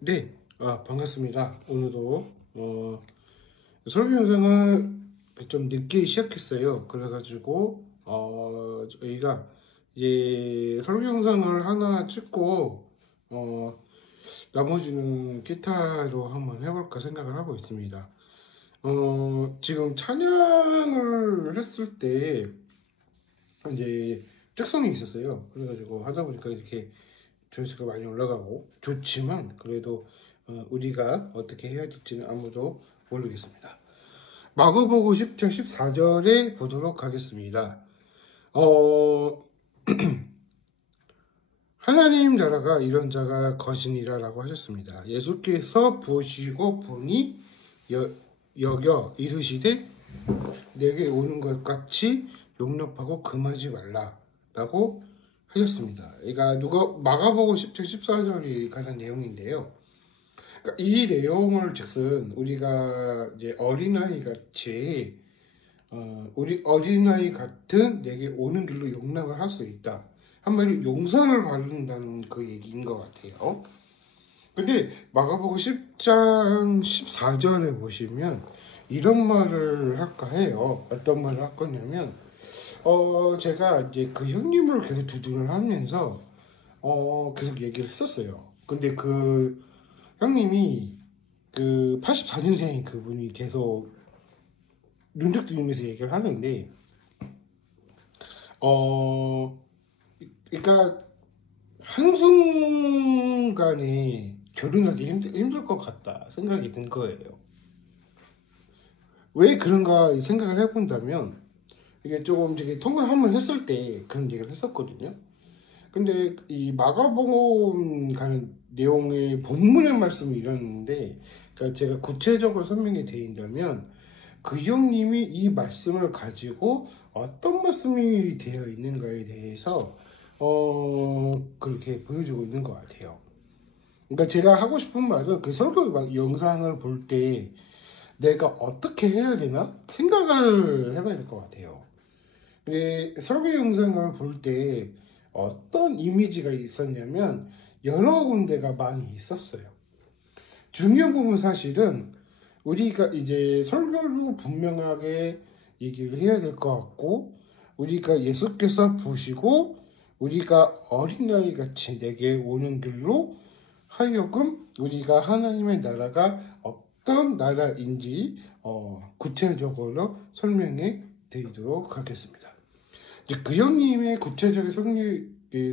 네, 반갑습니다. 오늘도 설교 영상을 좀 늦게 시작했어요. 그래가지고 저희가 이제 설교 영상을 하나 찍고 나머지는 기타로 한번 해볼까 생각을 하고 있습니다. 지금 찬양을 했을 때 이제 특성이 있었어요. 그래가지고 하다 보니까 이렇게 조회수가 많이 올라가고 좋지만 그래도 우리가 어떻게 해야 될지는 아무도 모르겠습니다. 마가복음 10장 14절에 보도록 하겠습니다. 하나님 나라가 이런 자가 거신이라 라고 하셨습니다. 예수께서 보시고 보니 여겨 이르시되 내게 오는 것 같이 용납하고 금하지 말라 라고 하셨습니다. 그러니까 마가복음 10장 14절이 가는 내용인데요. 그러니까 이 내용을 즉슨 우리가 이제 어린아이 같이 우리 어린아이 같은 내게 오는 길로 용납을 할 수 있다. 한마디로 용서를 받는다는 그 얘기인 것 같아요. 근데 마가복음 10장 14절에 보시면 이런 말을 할까 해요. 어떤 말을 할 거냐면 제가 이제 그 형님을 계속 두둔을 하면서 계속 얘기를 했었어요. 근데 그 형님이 그 84년생인 그분이 계속 눈독 들이면서 얘기를 하는데 그러니까 한순간에 결혼하기 힘들 것 같다 생각이 든 거예요. 왜 그런가 생각을 해본다면 이게 조금 통화를 한번 했을 때 그런 얘기를 했었거든요. 근데 이 마가복음 가는 내용의 본문의 말씀이 이러는데, 그러니까 제가 구체적으로 설명이 드린다면 그 형님이 이 말씀을 가지고 어떤 말씀이 되어 있는가에 대해서 그렇게 보여주고 있는 것 같아요. 그러니까 제가 하고 싶은 말은 그 설교 영상을 볼 때 내가 어떻게 해야 되나 생각을 해봐야 될 것 같아요. 설교 영상을 볼 때 어떤 이미지가 있었냐면 여러 군데가 많이 있었어요. 중요한 부분 사실은 우리가 이제 설교로 분명하게 얘기를 해야 될 것 같고, 우리가 예수께서 보시고 우리가 어린아이 같이 내게 오는 길로 하여금 우리가 하나님의 나라가 어떤 나라인지 구체적으로 설명해 드리도록 하겠습니다. 그 형님의 구체적인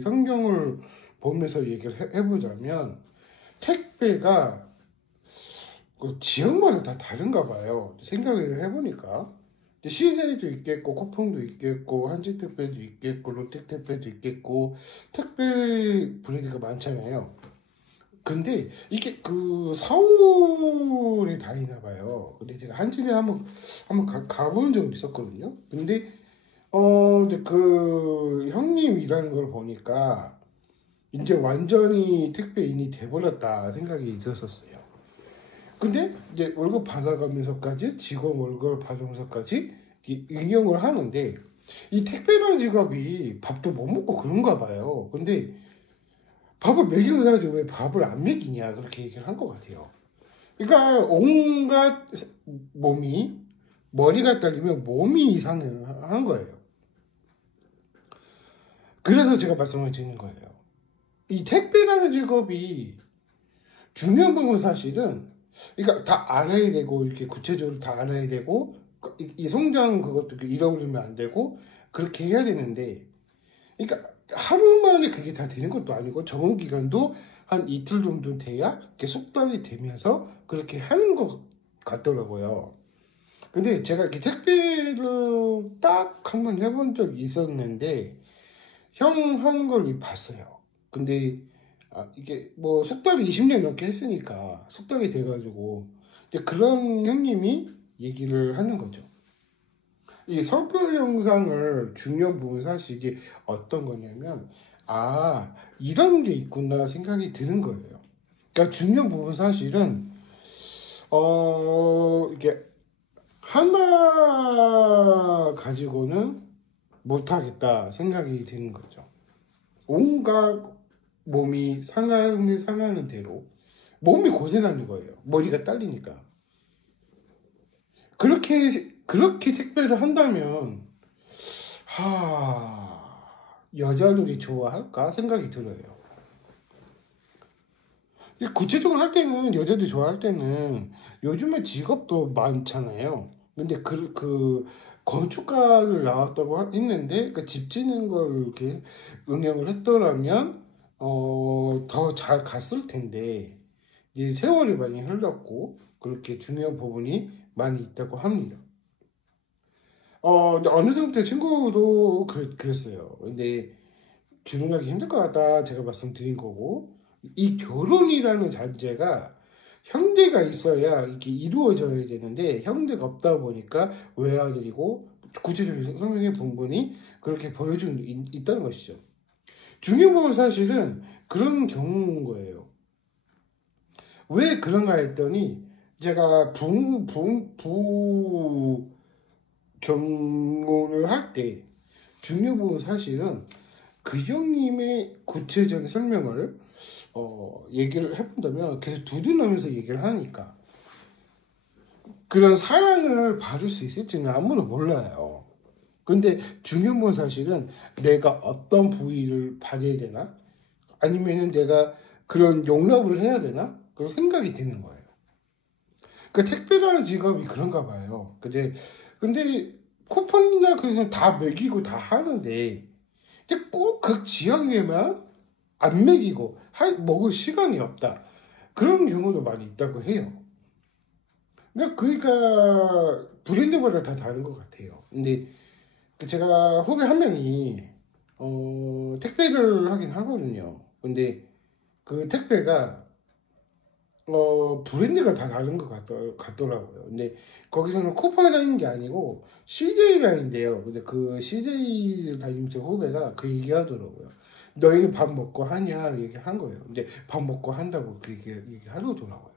성경을 보면서 얘기를 해보자면 택배가 그 지역마다 다 다른가 봐요. 생각을 해보니까 시세도 있겠고 쿠팡도 있겠고 한지택배도 있겠고 롯데택배도 있겠고 택배 브랜드가 많잖아요. 근데 이게 그 서울에 다 있나 봐요. 근데 제가 한진에 한번 가본 적이 있었거든요. 근데 이제 그 형님 일하는 걸 보니까 이제 완전히 택배인이 돼버렸다 생각이 들었었어요. 근데 이제 월급 받아가면서까지 직원 월급을 받으면서까지 응용을 하는데 이 택배라는 직업이 밥도 못 먹고 그런가 봐요. 근데 밥을 먹이면 사야지 왜 밥을 안 먹이냐 그렇게 얘기를 한 것 같아요. 그러니까 온갖 머리가 딸리면 몸이 이상한 거예요. 그래서 제가 말씀을 드리는 거예요. 이 택배라는 직업이 중요한 부분 사실은 그러니까 다 알아야 되고 이렇게 구체적으로 다 알아야 되고 이 성장 그것도 잃어버리면 안 되고 그렇게 해야 되는데, 그러니까 하루 만에 그게 다 되는 것도 아니고 적응 기간도 한 이틀 정도 돼야 이렇게 숙달이 되면서 그렇게 하는 것 같더라고요. 근데 제가 이렇게 택배를 딱 한번 해본 적이 있었는데 형 하는 걸 봤어요. 근데 이게 뭐 숙달이 20년 넘게 했으니까 숙달이 돼가지고 그런 형님이 얘기를 하는 거죠. 이 설교 영상을 중요한 부분 사실 이게 어떤 거냐면 이런 게 있구나 생각이 드는 거예요. 그러니까 중요한 부분 사실은 이게 하나 가지고는 못하겠다 생각이 드는 거죠. 온갖 몸이 상하는 대로 몸이 고생하는 거예요. 머리가 딸리니까. 그렇게 택배를 한다면, 여자들이 좋아할까 생각이 들어요. 구체적으로 할 때는, 여자들이 좋아할 때는 요즘에 직업도 많잖아요. 근데 건축가를 나왔다고 했는데, 집 짓는 걸 이렇게 응용을 했더라면, 더 잘 갔을 텐데, 이제 세월이 많이 흘렀고, 그렇게 중요한 부분이 많이 있다고 합니다. 근데 어느 정도 친구도 그랬어요. 근데 결혼하기 힘들 것 같다 제가 말씀드린 거고, 이 결혼이라는 자체가 형제가 있어야 이게 이루어져야 되는데 형제가 없다 보니까 외아들이고 구체적인 성명의 부분이 그렇게 보여주는 있다는 것이죠. 중요한 부분 사실은 그런 경우인 거예요. 왜 그런가 했더니 제가 경고를 할 때 중요한 부분 사실은 그 형님의 구체적인 설명을 얘기를 해본다면 계속 두둔하면서 얘기를 하니까 그런 사랑을 받을 수 있을지는 아무도 몰라요. 근데 중요한 건 사실은 내가 어떤 부위를 받아야 되나? 아니면은 내가 그런 용납을 해야 되나? 그런 생각이 드는 거예요. 그 택배라는 직업이 그런가 봐요. 근데 쿠팡이나 그래서 다 먹이고 다 하는데 꼭 그 지역에만 안 먹이고 먹을 시간이 없다. 그런 경우도 많이 있다고 해요. 그러니까 브랜드마다 다 다른 것 같아요. 근데 제가 후배 한 명이 택배를 하긴 하거든요. 근데 그 택배가 브랜드가 다 다른 것 같더라고요. 근데 거기서는 쿠팡에 다니는 게 아니고 CJ 다닌대요. 근데 그 CJ 다니면서 후배가 그 얘기 하더라고요. 너희는 밥 먹고 하냐 얘기한 거예요. 근데 밥 먹고 한다고 그 얘기 하더라고요.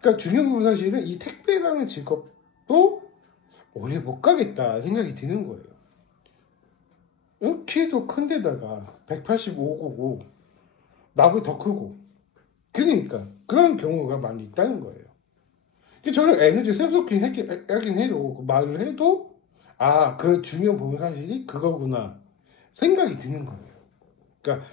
그러니까 중요한 부분 사실은 이 택배라는 직업도 오래 못 가겠다 생각이 드는 거예요. 키도 큰데다가 185고고 나보다 더 크고 그러니까 그런 경우가 많이 있다는 거예요. 저는 에너지 샘솟긴 하긴 해도 그 말을 해도 그 중요한 부분 사실이 그거구나 생각이 드는 거예요. 그러니까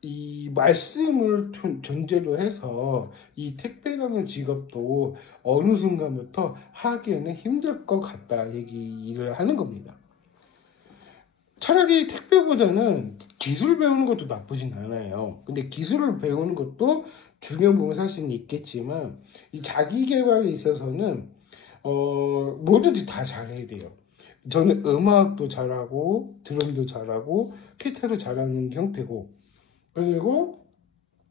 이 말씀을 전제로 해서 이 택배라는 직업도 어느 순간부터 하기에는 힘들 것 같다 얘기를 하는 겁니다. 차라리 택배보다는 기술 배우는 것도 나쁘진 않아요. 근데 기술을 배우는 것도 중요한 부분 사실은 있겠지만 이 자기 개발에 있어서는 뭐든지 다 잘해야 돼요. 저는 음악도 잘하고 드럼도 잘하고 기타도 잘하는 형태고, 그리고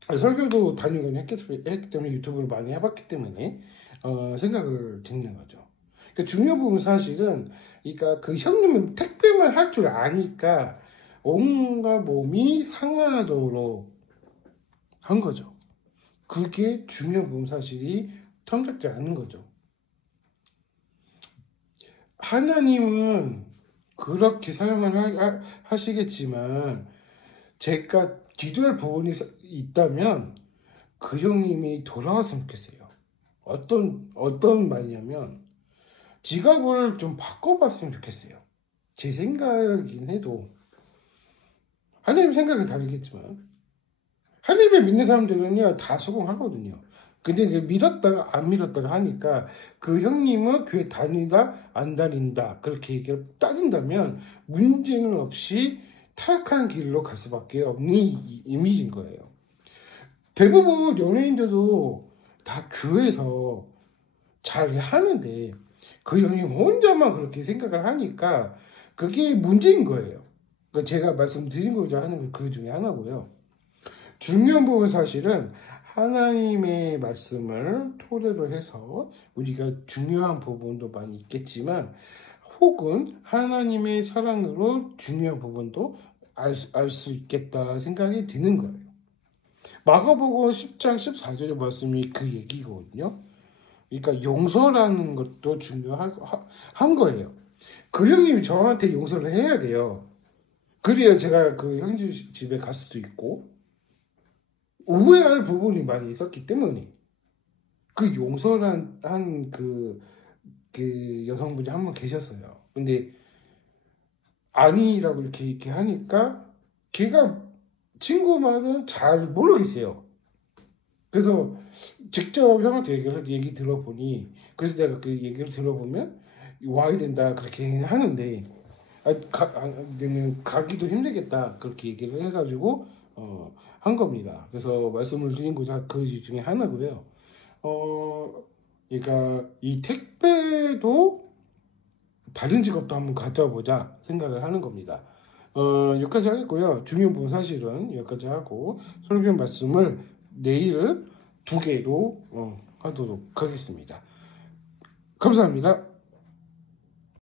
설교도 단위간 했기 때문에 유튜브를 많이 해봤기 때문에 생각을 듣는 거죠. 그러니까 중요한 부분 사실은 그러니까 그 형님은 택배만 할 줄 아니까 온갖 몸이 상하도록 한 거죠. 그게 중요한 부분 사실이 탐탁지 않은 거죠. 하나님은 그렇게 사용을 하시겠지만 제가 기도할 부분이 있다면 그 형님이 돌아왔으면 좋겠어요. 어떤 말이냐면 직업을 좀 바꿔봤으면 좋겠어요. 제 생각이긴 해도 하나님 생각은 다르겠지만 하나님을 믿는 사람들은요 다 수긍하거든요. 근데 믿었다가 안 믿었다가 하니까 그 형님은 교회 다니다 안 다닌다 그렇게 얘기를 따진다면 문제는 없이 타락한 길로 갈 수밖에 없는 이미지인 거예요. 대부분 연예인들도 다 교회에서 잘 하는데 그 형님 혼자만 그렇게 생각을 하니까 그게 문제인 거예요. 그러니까 제가 말씀드린 거자 하는 그 중에 하나고요. 중요한 부분 사실은 하나님의 말씀을 토대로 해서 우리가 중요한 부분도 많이 있겠지만 혹은 하나님의 사랑으로 중요한 부분도 알 수 있겠다 생각이 드는 거예요. 마가복음 10장 14절의 말씀이 그 얘기거든요. 그러니까 용서라는 것도 중요한 거예요. 그 형님이 저한테 용서를 해야 돼요. 그래야 제가 그 형님 집에 갈 수도 있고 오해할 부분이 많이 있었기 때문에 그 용서란 한 그 여성분이 한 분 계셨어요. 근데 아니라고 이렇게 하니까 걔가 친구 말은 잘 모르겠어요. 그래서 직접 형한테 얘기 들어보니, 그래서 내가 그 얘기를 들어보면 와야 된다 그렇게 하는데, 가기도 힘들겠다 그렇게 얘기를 해가지고 한 겁니다. 그래서 말씀을 드린 거가 그 중에 하나고요. 그러니까 이 택배도 다른 직업도 한번 가져보자 생각을 하는 겁니다. 여기까지 하겠고요. 중요한 부분 사실은 여기까지 하고, 설교 말씀을 내일 2개로 하도록 하겠습니다. 감사합니다.